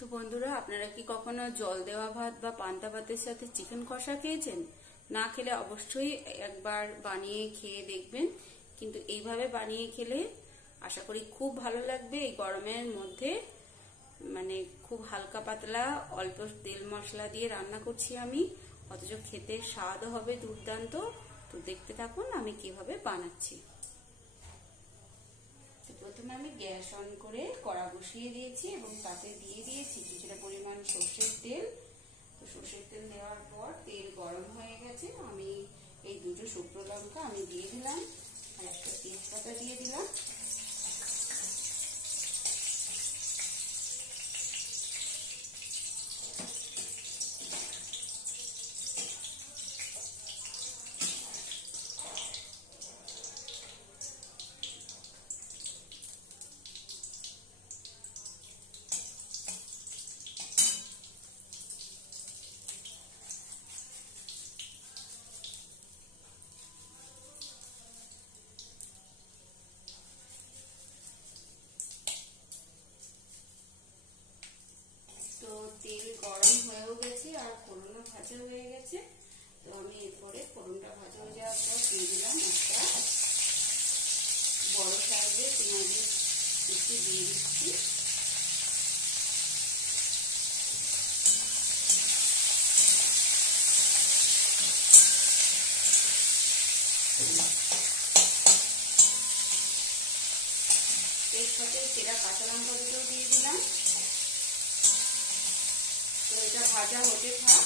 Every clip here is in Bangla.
তো বন্ধুরা, আপনারা কি কখনো জল দেওয়া ভাত বা পান্তা ভাতের সাথে চিকেন কষা খেয়েছেন? না খেলে অবশ্যই একবার বানিয়ে খেয়ে দেখবেন। কিন্তু এইভাবে বানিয়ে খেলে আশা করি খুব ভালো লাগবে। এই গরমের মধ্যে মানে খুব হালকা পাতলা অল্প তেল মশলা দিয়ে রান্না করছি আমি, অথচ খেতে স্বাদও হবে দুর্দান্ত। তো দেখতে থাকুন আমি কিভাবে বানাচ্ছি। প্রথমে আমি গ্যাস অন করে কড়া বসিয়ে দিয়েছি এবং তাতে দিয়ে দিয়েছি কিছুটা পরিমাণ সর্ষের তেল। তো সর্ষের তেল দেওয়ার পর তেল গরম হয়ে গেছে, আমি এই দুটো শুকনো লঙ্কা আমি দিয়ে দিলাম আর একটা তেজপাতা দিয়ে দিলাম। তো তেল গরম হয়েও গেছে আর ফোড়নও ভাজা হয়ে গেছে। তো আমি এরপরে ফোড়নটা ভাজা হয়ে যাওয়ার পর দিয়ে দিলাম একটা বড় সাইজের পেঁয়াজের কুচি দিয়ে দিচ্ছি। এর সাথে সেরা কাঁচা লঙ্কা দুটো দিয়ে দিলাম। তো এটা ভাজা হতে থাক,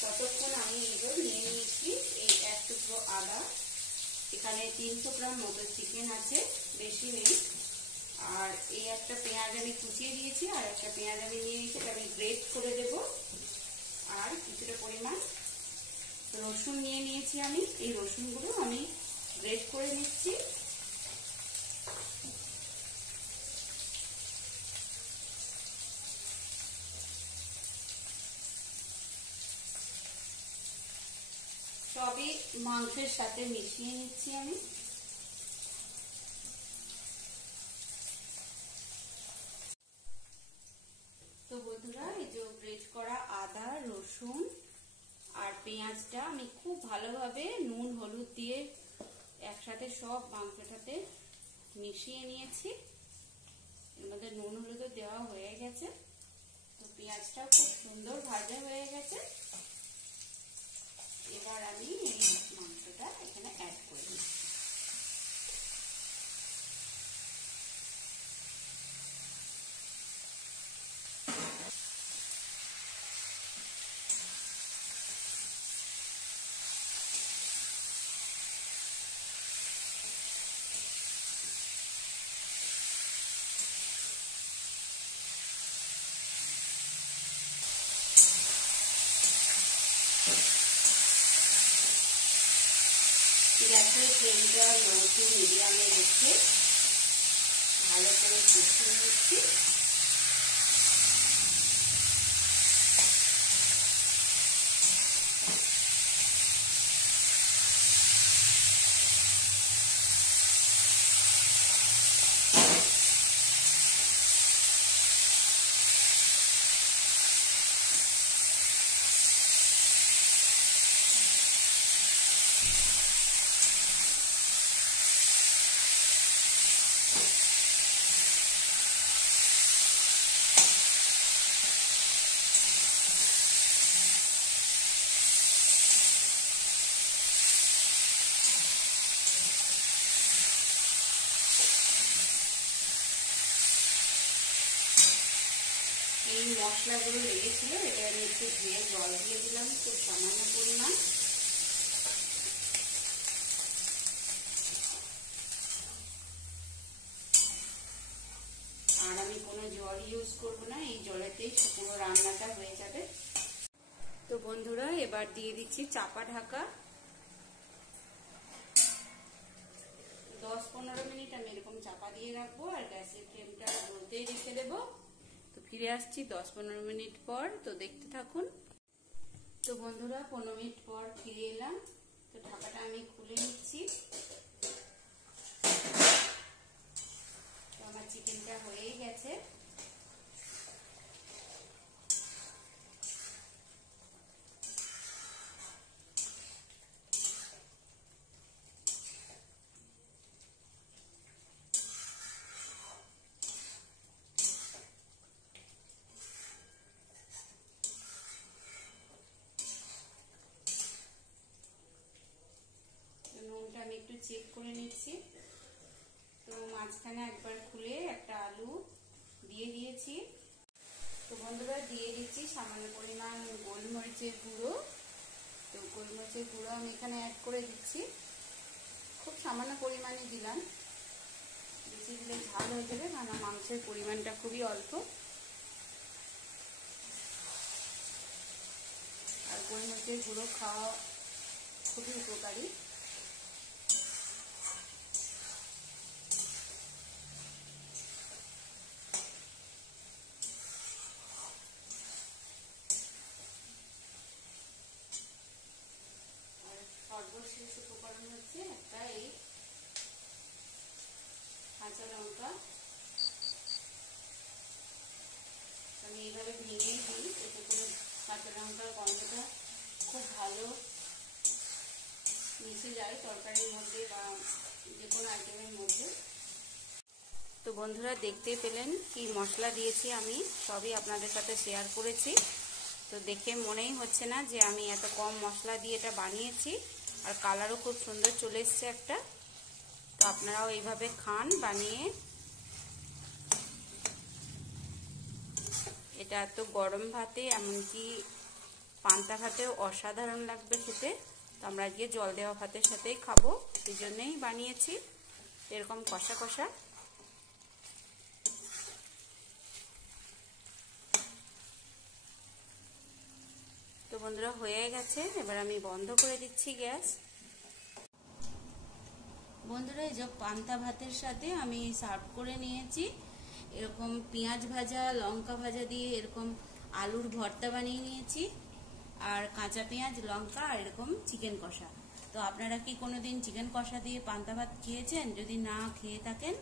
ততক্ষণ আমি এবার নিয়ে নিচ্ছি এই এক টুকরো আদা। এখানে 300 গ্রাম মতো চিকেন আছে, বেশি নেই। আর এই একটা পেঁয়াজ আমি কুচিয়ে দিয়েছি, আর একটা পেঁয়াজ আমি নিয়ে নিয়েছি, আমি গ্রেট করে দেব। আর কিছুটা পরিমাণ রসুন নিয়ে নিয়েছি আমি, এই রসুনগুলো আমি গ্রেট করে নিচ্ছি। সবই মাংসের সাথে মিশিয়ে নিচ্ছি আমি। তো বন্ধুরা, এই যে গ্রেট করা আদা, রসুন আর পেঁয়াজটা আমি খুব ভালোভাবে নুন হলুদ দিয়ে একসাথে সব মাংসটাতে মিশিয়ে নিয়েছি। এর মধ্যে নুন হলুদও দেওয়া হয়ে গেছে। তো পেঁয়াজটাও খুব সুন্দর ভাজা হয়ে গেছে। এবার আমি এই মাংসটা এখানে অ্যাড করে দিচ্ছি। গ্যাসের ফ্লেমটা লো টু মিডিয়ামে রেখে ভালো করে কষিয়ে নিচ্ছি। এই মশলাগুলো লেগেছিল, এটা আমি একটু ধুয়ে জল দিয়ে দিলাম খুব সামান্য পরিমাণ। আর আমি কোনো জল ইউজ করব না, এই জলেতেই পুরো রান্নাটা হয়ে যাবে। তো বন্ধুরা, এবার দিয়ে দিচ্ছি চাপা ঢাকা। 10-15 মিনিট আমি এরকম চাপা দিয়ে রাখবো আর গ্যাসের ফ্লেমটা লোতেই রেখে দেবো। তো ফিরে আসছি 10-15 মিনিট পর, তো দেখতে থাকুন। তো বন্ধুরা, 15 মিনিট পর ফিরে এলাম। তো ঢাকাটা আমি খুলে নিচ্ছি। তো আমার চিকেনটা হয়েই গেছে। একটু চেক করে নিচ্ছি। তো মাঝখানে একবার খুলে একটা আলু দিয়ে দিয়েছি। তো বন্ধুরা দিয়ে দিচ্ছি সামান্য পরিমাণ গোলমরিচের গুঁড়ো। তো গোলমরিচের গুঁড়ো আমি এখানে অ্যাড করে দিচ্ছি, খুব সামান্য পরিমাণে দিলাম, বেশি দিলে ঝাল হয়ে যাবে, কারণ মাংসের পরিমাণটা খুবই অল্প। আর গোলমরিচের গুঁড়ো খাওয়া খুবই উপকারী। আর সর্বশেষ উপকরণ হচ্ছে একটা এই কাঁচা লঙ্কা। আমি এইভাবে ভেঙেই দিই, এতে করে কাঁচা লঙ্কার গন্ধটা খুব ভালো মিশে যায় তরকারির মধ্যে বা যে কোনো আইটেমের মধ্যে। তো বন্ধুরা দেখতেই পেলেন কি মশলা দিয়েছি আমি, সবই আপনাদের সাথে শেয়ার করেছি। তো দেখে মনেই হচ্ছে না যে আমি এত কম মশলা দিয়ে এটা বানিয়েছি, আর কালারও খুব সুন্দর চলে এসছে একটা। তো আপনারাও এইভাবে খান বানিয়ে। এটা এত গরম ভাতে, এমনকি পান্তা ভাতেও অসাধারণ লাগবে খেতে। তো আমরা আজকে জল দেওয়া ভাতের সাথেই খাবো, এই জন্যেই বানিয়েছি এরকম কষা কষা। তো বন্ধুরা হয়ে গেছে, এবার আমি বন্ধ করে দিচ্ছি গ্যাস। বন্ধুরা এই যে পান্তা ভাতের সাথে আমি সার্ভ করে নিয়েছি। এরকম পেঁয়াজ ভাজা, লঙ্কা ভাজা দিয়ে এরকম আলুর ভর্তা বানিয়ে নিয়েছি, আর কাঁচা পেঁয়াজ, লঙ্কা, আর এরকম চিকেন কষা। তো আপনারা কি কোনোদিন চিকেন কষা দিয়ে পান্তা ভাত খেয়েছেন? যদি না খেয়ে থাকেন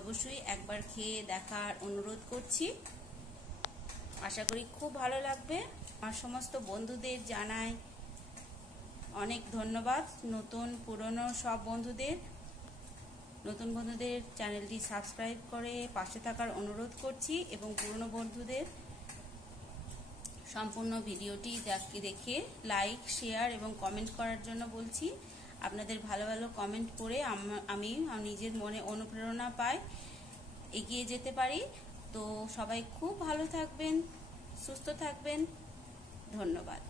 অবশ্যই একবার খেয়ে দেখার অনুরোধ করছি। আশা করি খুব ভালো লাগবে। আমার সমস্ত বন্ধুদের জানাই অনেক ধন্যবাদ। নতুন পুরনো সব বন্ধুদের, নতুন বন্ধুদের চ্যানেলটি সাবস্ক্রাইব করে পাশে থাকার অনুরোধ করছি, এবং পুরনো বন্ধুদের সম্পূর্ণ ভিডিওটি দেখে লাইক, শেয়ার এবং কমেন্ট করার জন্য বলছি। আপনাদের ভালো ভালো কমেন্ট করে আমি নিজের মনে অনুপ্রেরণা পাই, এগিয়ে যেতে পারি। তো সবাই খুব ভালো থাকবেন, সুস্থ থাকবেন। ধন্যবাদ।